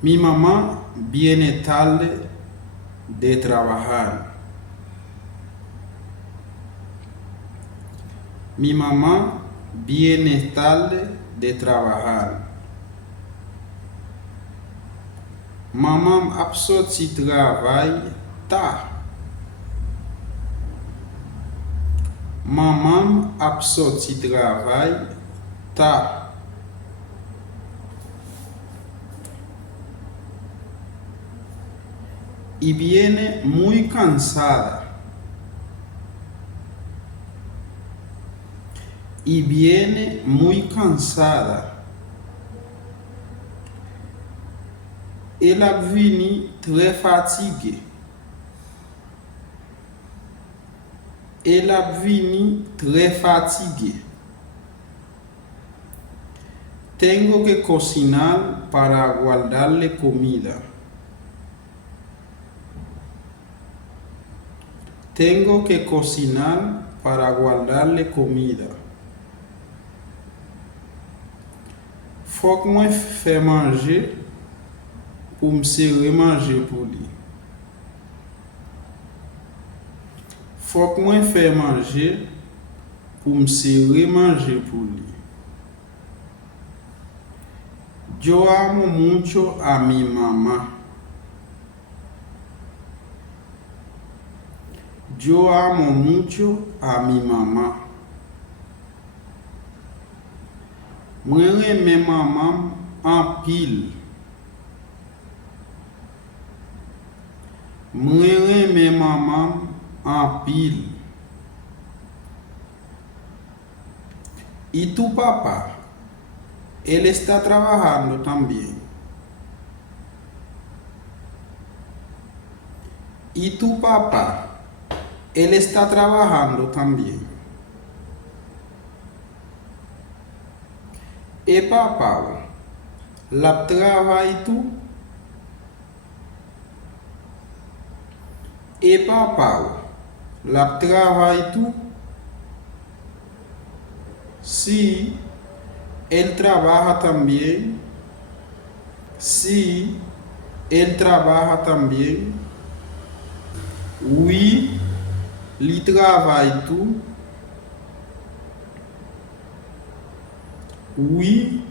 Mi mamá viene tarde de trabajar. Mi mamá viene tarde de trabajar. Maman ap sorti travay tard. Maman ap sorti travay tard. Y viene muy cansada. Y viene muy cansada. Elle a venu très fatiguée. Elle a venu très fatiguée. Tengo que cocinar para guardarle comida. Tengo que cocinar para guardarle comida. Faut que moi fais manger pour me servir manger pour lui. Faut que moi fais manger pour me servir manger pour lui. Yo amo mucho a mi mamá. Yo amo mucho a mi mamá. Moi reme maman en pile. Moi reme maman en pile. ¿Y tu papá? Él está trabajando también. ¿Y tu papá? Él está trabajando también. ¿Y papá? ¿La trabaja tú? ¿Y papá? ¿La trabaja tú? Sí, él trabaja también. Sí, él trabaja también. Oui, il travaille tout. Oui,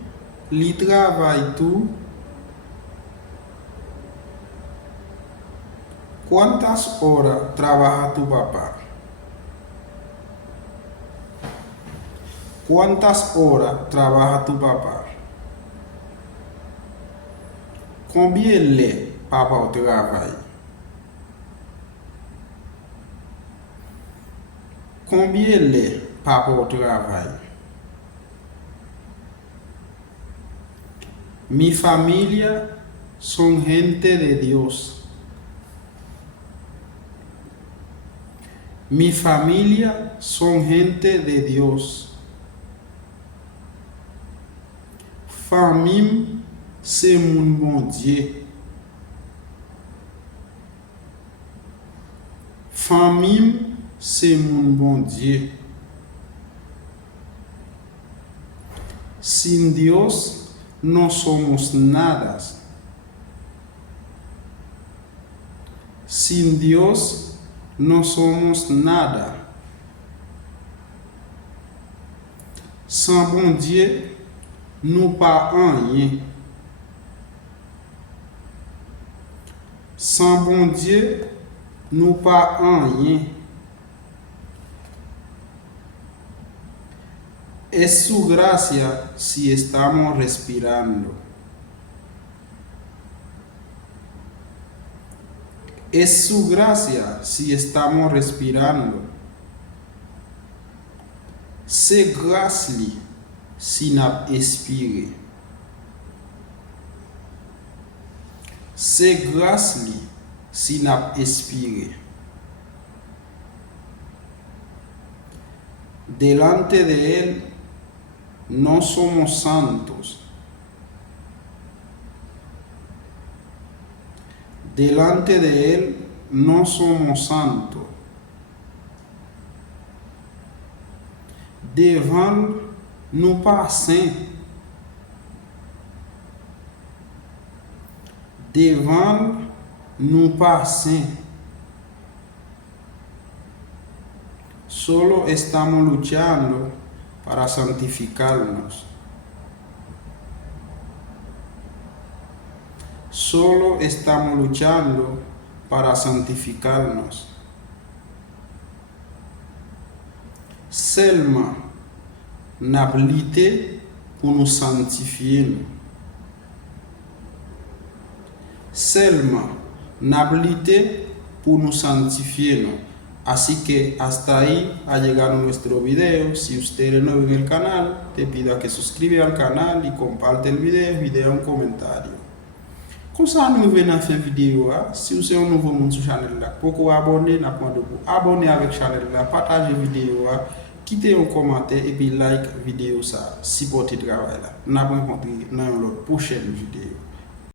il travaille tout. ¿Cuántas horas trabaja tu papá? ¿Cuántas horas trabaja tu papá? Combien de papa travaille? Combien de papa travaille? Mi familia son gente de Dios. Mi familia son gente de Dios. Famille, c'est mon bon Dieu. Famille, c'est mon bon Dieu. Sin Dios no somos nada. Sin Dios no somos nada. Sans bon Dieu, nous pas rien. Sans bon Dieu, nous pas rien. Es su gracia si estamos respirando. Es su gracia si estamos respirando. C'est grâce li si n'a expiré. C'est grâce li si n'a expiré. Delante de Él no somos santos. Delante de Él no somos santos. Devant nous pas saints. devant nous passer. Solo estamos luchando para santificarnos. Solo estamos luchando para santificarnos. Seulement n'a lutté pour nous sanctifier. Seulement n'a lutté pour nous sanctifier. Así que hasta ahí ha llegado nuestro video. Si usted es nuevo en el canal, te pido que suscriba al canal y comparte el video un comentario. Comme ça, nous venons à faire vidéo. Si vous êtes un nouveau monde sur la chaîne, pourquoi abonner, abonner avec la chaîne, partager la vidéo, quitter un commentaire et puis like la vidéo, ça, supporter le travail. Nous allons rencontrer dans une prochaine vidéo.